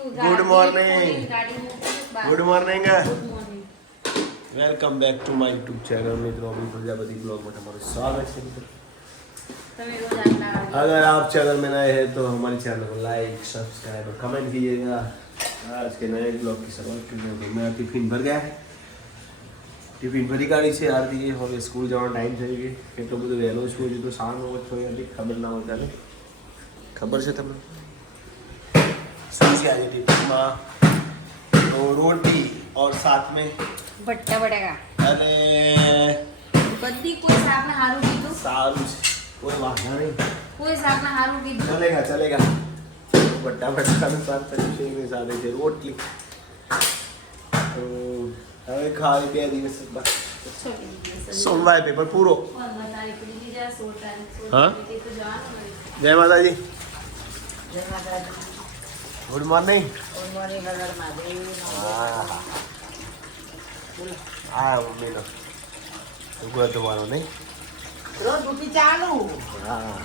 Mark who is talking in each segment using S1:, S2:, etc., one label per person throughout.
S1: Good morning good morning welcome back to my YouTube channel મિત્રો अभी Prajapati blog में તમારું स्वागत है अगर आप चैनल में नए हैं तो हमारे चैनल को लाइक सब्सक्राइब और कमेंट कीजिएगा। आज के नए ब्लॉग की शुरुआत कीजिए मैं टिफ़िन भर गया है। टिफ़िन भरी ટિફિન ભરી કાઢી છે આરતી હવે સ્કૂલ જવાનો ટાઈમ થઈ ગયો तो બધો વહેલો છું હજુ તો સાંજ હોવો જોઈએ खबर ना हो जाए। खबर से तब શું છે આજે ટિફિનમાં તો રોટી और साथ में
S2: ભટ્ટા બટાકા
S1: અને
S2: બધી કોઈ શાકને હારું કીધું
S1: સારું છે કોઈ વાંધો નહીં
S2: કોઈ શાકને હારું કીધું
S1: ચલેગા ચલેગા બટ્ટા બટાકાનું શાક કર્યું છે એની સાથે છે રોટલી તો હવે ખાલી બે દિવસ જ બાકી.
S2: છોડી દીધી
S1: સોમવારે પેપર પૂરો
S2: પંદર તારીખે લીધી જાય, સોળ
S1: ગુડ મોર્નિંગ હા મમ્મીનો ઉગો તમારો નહીં?
S3: રોજ ઉઠી ચાલુ.
S1: હા.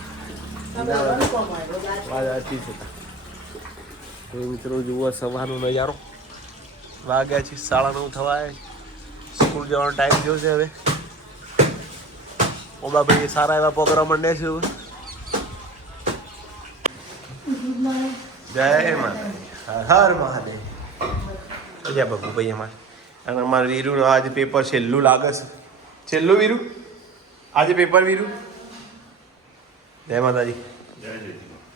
S3: આ
S1: મિત્રો જુઓ સવારનો નજારો. વાગ્યા છે સાડા નવ થવાય. સ્કૂલ જવાનો ટાઈમ થયો છે હવે. ઓબા ભાઈ સારા એવા પ્રોગ્રામ મંડ્યા છે જય માતાજી હર હર મહાદેવ. જય બાપુ ભાઈ અમારે. અને અમારે વીરુનું આજે પેપર છેલ્લું લાગે છે. છેલ્લું વીરુ? આજે પેપર વીરુ? જય માતાજી.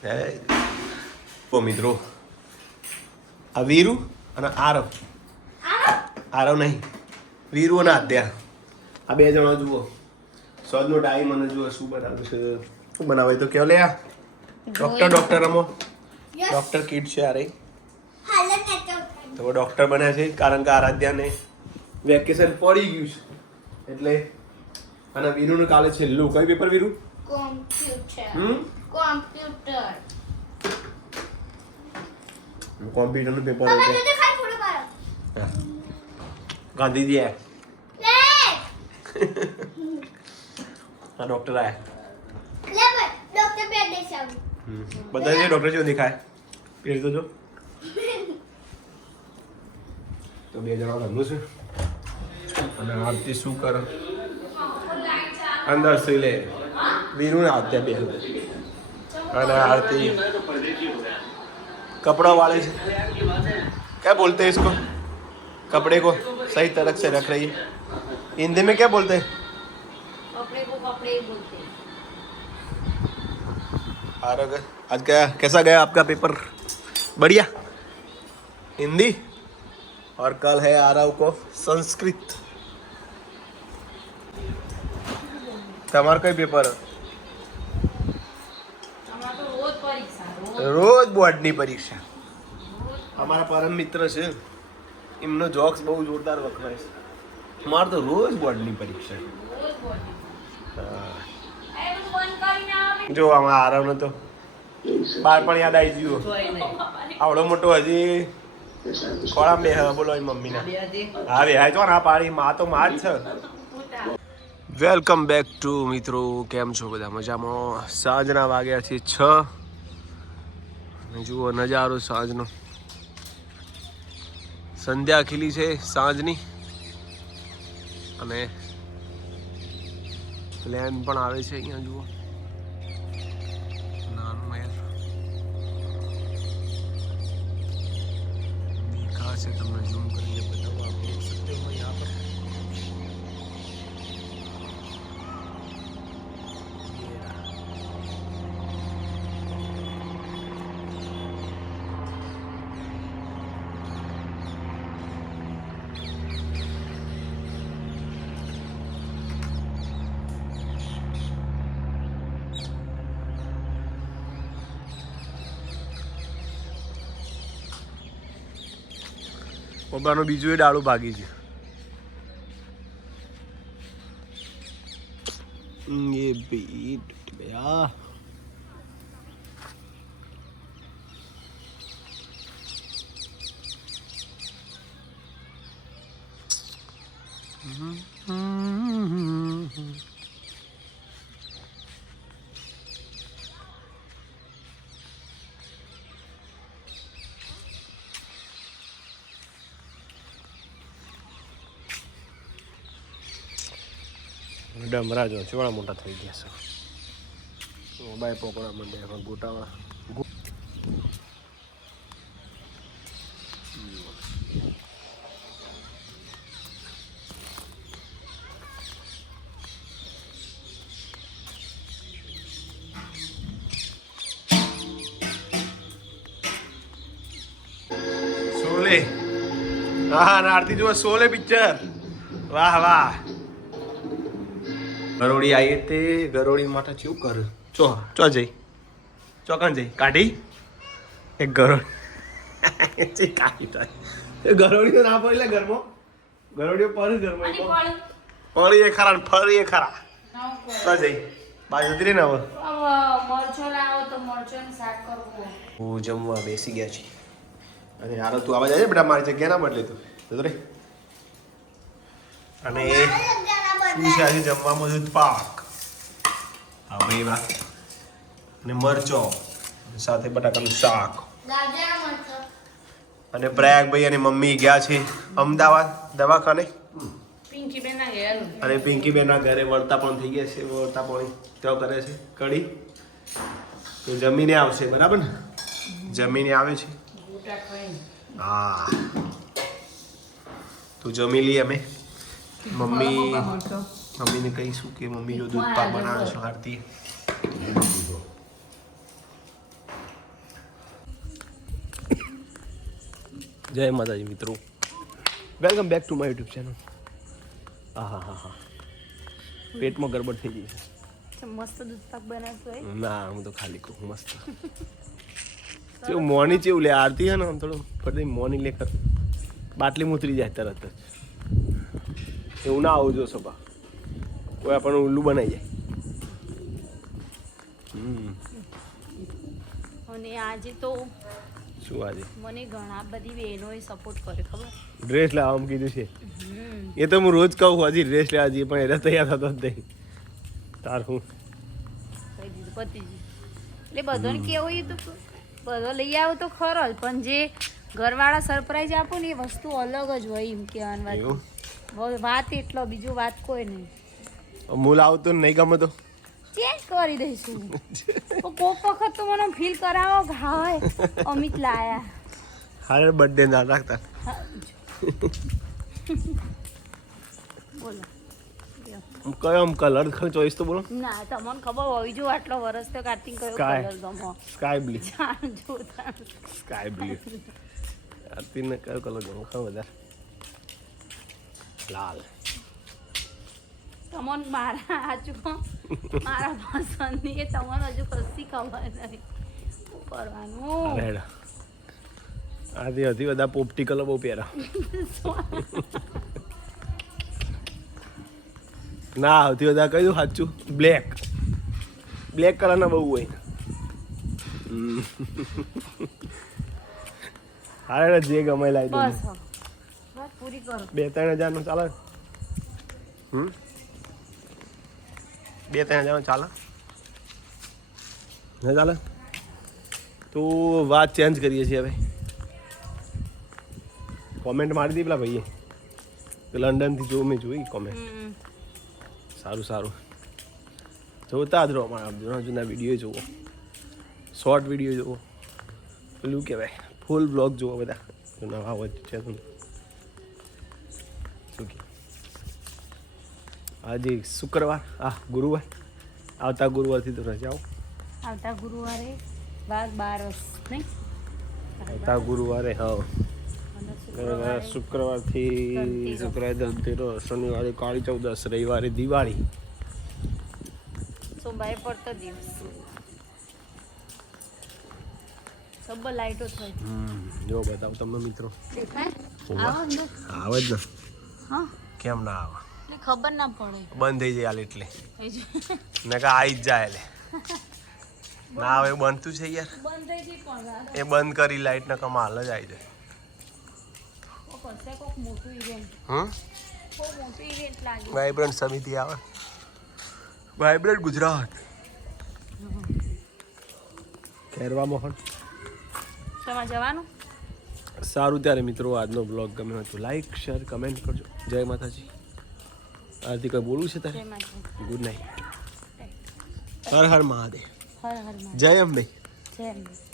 S1: જય ઓ મિત્રો આ વીરુ અને આરવ. આરવ નહીં વીરુ અને આદ્યા. આ બે જણા જુઓ. સોજનો ટાઈમ અને જુઓ શું બનાવ્યું છે. શું બનાવે તો કેવો લે આ? ડોક્ટર ડોક્ટર રમો. ડોક્ટર કિટ છે રહી. તો ડોક્ટર બન્યા છે કારણ કે આરાધ્યાને વેકેશન પડી ગયું છે. એટલે અને વીરુનું કાલે છેલ્લું. કઈ પેપર વીરુ?
S2: કોમ્પ્યુટર.
S1: કોમ્પ્યુટરનું પેપર. ગાંધીજી આયા. આ ડોક્ટર આયા. બધા જે ડોક્ટર જેવો દેખાય. પેર તો જો તો બે જણા રમવું છે અને આરતી શું કરે અંદર સુઈ લે વીરુ ને આદ્યા બે અને આરતી कपड़ा वाले से क्या बोलते हैं इसको कपड़े को सही तरह से रख रही है हिंदी में क्या बोलते हैं
S2: કપડે કો કપડે ही बोलते हैं।
S1: और अगर आज क्या कैसा गया आपका पेपर बढ़िया हिंदी और कल है आरव को संस्कृत તમારે કઈ પેપર
S2: અમારે તો રોજ પરીક્ષા રોજ
S1: રોજ બોર્ડની પરીક્ષા અમારા પરમ મિત્ર છે એમનો જોક્સ બહુ જોરદાર વખણાય છે મારે તો રોજ બોર્ડની પરીક્ષા
S2: રોજ બોર્ડ
S1: હા.
S2: એ બધું બંધ કરીને આવે
S1: જો આમાં આરામ નતો બાર પણ યાદ આવી ગયું. આવડો મોટો હજી. ખોળામાં બે બોલો મમ્મીના. હા બે હાય તો પાડી, માં તો માં જ છે. વેલકમ બેક ટુ મિત્રો, કેમ છો બધા? મજામાં? સાંજના વાગ્યા છે છ. જુઓ, નજારો સાંજનો. સંધ્યા ખીલી છે સાંજની. અને પ્લેન પણ આવે છે અહીંયા, જુઓ. દેખાશે તમને ઝૂમ કરીને પપ્પાનું બીજું એ ડાળું ભાગી છે ये भी भैया Mm-hmm. ગયા ડમરા જો ચેવડા મોટા થઈ ગયા છે મોબાઈલ પકોડા મંડે હવે ગોટાવાળા ગો- શોલે હા અને આરતી જુઓ શોલે પિક્ચર વાહ વાહ ગરોળી આવી તે ગરોળી માટે શું કર? ચો ચો જઈ. ચોકન જઈ. કાઢી? એક ગરોળી. કાઢી તો એ ગરોળીઓ ના પડે ઘરમાં. ગરોળીઓ પર ઘરમાં. પડી. એ ખરા ફરી એ ખરા. ચો જઈ. બાજુ ઉતરી ને હવે.
S2: મરચો લાવો તો મરચોનું શાક કરવું
S1: હું જમવા બેસી ગયા છીએ. અને યાર તું આવા જાય બેટા મારી જગ્યા ના બદલે તું. રે અને શું છે આજે જમવામાં દૂધ પાક. હા ભાઈ વાહ. અને મરચો. સાથે બટાકાનું શાક. અને પ્રયાગ પ્રયાગભાઈ અને મમ્મી ગયા છે અમદાવાદ દવાખાને.
S2: પિંકી બેન ના
S1: અને પિંકીબેનના ઘરે વળતા પણ થઈ ગયા છે વળતા પણ ત્યાં કરે છે કઢી. તો જમીને આવશે બરાબર ને? જમીને આવે છે. હા. તો જમી લઈએ અમે. મમ્મી મમ્મીને કહીશું કે મમ્મી જો દૂધ પાક બનાવે છે આરતી જય માતાજી મિત્રો. Welcome back to my YouTube channel હા હા હા. હા પેટમાં ગડબડ થઈ ગઈ છે.
S2: મસ્ત દૂધ પાક બનાવશો
S1: ના હું તો ખાલી કહું મસ્ત. કેવું મોની ચેવું લે આરતી હે ને આમ થોડું ફરી મોની લે બાટલી મૂતરી જાય તરત જ. એવું ના આવજો સભા. કોઈ આપણને ઉલ્લુ બનાવી જાય. હમ.
S2: અને આજે તો
S1: શું આજે?
S2: મને ઘણા બધી બહેનોએ સપોર્ટ કર્યો ખબર?
S1: ડ્રેસ લાવવામાં કીધું છે. એ તો હું રોજ કહું હજી ડ્રેસ લેવા જઈએ પણ એને તૈયાર થતો જ નહીં. તાર હું?
S2: કહી દીધું પતિજી. એટલે બધાને કેવું એ તો બધો લઈ આવો તો ખરો પણ જે ઘરવાળા સરપ્રાઈઝ આપો ને એ વસ્તુ અલગ જ હોય એમ કહેવાની વાત એટલો બીજું વાત કોઈ નહીં.
S1: મૂળ આવતું નહીં ગમે તો.
S2: ચેન્જ કરી દઈશું. કોક વખત તો મને ફીલ કરાવો કે અમિત લાયા.
S1: હારે બર્થડે ના રાખતા.
S2: બોલો.
S1: કયો કલર ચોઈસ તો બોલો.
S2: ના તમને ખબર હોવી જો આટલો વર્ષ તો કાર્તિક કયો. કલર ગમો.
S1: સ્કાય બ્લુ
S2: જાણ
S1: સ્કાય બ્લુ આરતીને કયો કલર ગમો ખબર વધારે લાલ.
S2: તમને મારા હાચું મારા પસંદની એ તમને હજુ કશી ખબર નહીં. કરવાનું
S1: આથી હતી બધા પોપટીકલો બહુ પહેરા. ના આવતી બધા કયું સાચું. બ્લેક બ્લેક કલરના બહુ હોય. હારે જે ગમે લાવી દઉં
S2: પૂરી કરો.
S1: બે ત્રણ હજારનું ચાલે? હમ? બે ત્રણ હજારનું ચાલે? ના ચાલે? તો વાત ચેન્જ કરીએ છીએ હવે. કોમેન્ટ મારી દી પેલા ભાઈએ. લંડનથી જો મેં જોઈ કોમેન્ટ સારું સારું. જોતા જ રહો મારા જૂના જૂના વીડિયો જુઓ. શોર્ટ વીડિયો જુઓ. પેલું કહેવાય ફૂલ બ્લોગ જુઓ બધા. જૂના નવા હોય છે શું કે આજે શુક્રવાર. આ ગુરુવાર. આવતા ગુરુવારથી તો રજાઓ
S2: આવતા ગુરુવારે બાર બાર નહીં?
S1: આવતા ગુરુવારે હા. શુક્રવારથી. શુક્રવારે ધનતેરસ શનિવારે કાળી ચૌદસ રવિવારે દિવાળી.
S2: સોમવારે પડતો દિવસ. સબ્બર લાઈટો થઈ
S1: જો બતાવ તમને મિત્રો.
S2: આવે
S1: જ ને.
S2: હા.
S1: કેમ ના આવે?
S2: એટલે ખબર ના પડે.
S1: બંધ થઈ જાય હાલ એટલે. ને કા આવી જ જાય એટલે ના આવે બનતું છે યાર?
S2: બંધ થઈ પણ
S1: એ બંધ કરી લાઈટ ને કમ હાલ જ આવી જાય.
S2: કોક મોટું ઇવેન્ટ
S1: હમ?
S2: કોક મોટું ઇવેન્ટ લાગે.
S1: વાઇબ્રન્ટ સમિતિ આવે. વાઇબ્રન્ટ ગુજરાત. ખેરવા મોહન.
S2: તમારે જવાનું?
S1: સારું ત્યારે મિત્રો આજનો બ્લોગ ગમ્યો હતો તો લાઈક શેર કમેન્ટ કરજો. જય માતાજી. આરતી કઈ બોલવું છે તારે? ગુડ નાઇટ હર હર મહાદેવ.
S2: હર હર મહાદેવ.
S1: જય અંબે
S2: જય અંબે